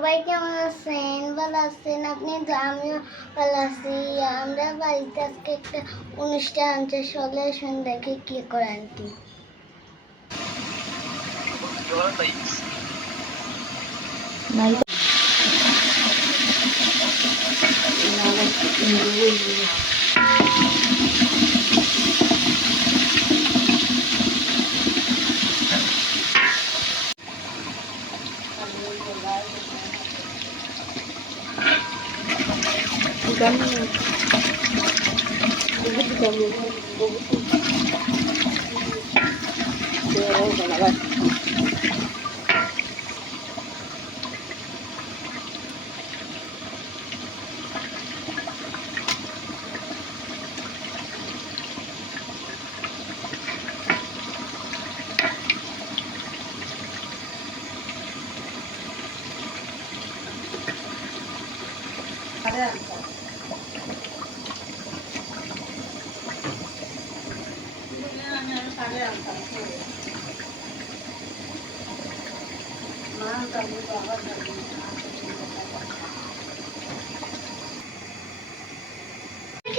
সবাই কেমন আছেন? ভালো আছেন? আপনি তো আমিও ভালো আছি। আমরা বাড়িতে আজকে একটা অনুষ্ঠান আছে, চলে আসুন দেখি কি করে আন্টি।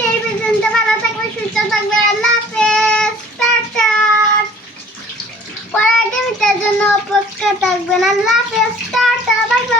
এই পর্যন্ত ভালো থাকবে, সুস্থ থাকবে। আল্লাহ হাফেজ, টাটা। পরের জন্য অপেক্ষা থাকবেন। আল্লাহ হাফেজ, টাটা, বাই বাই।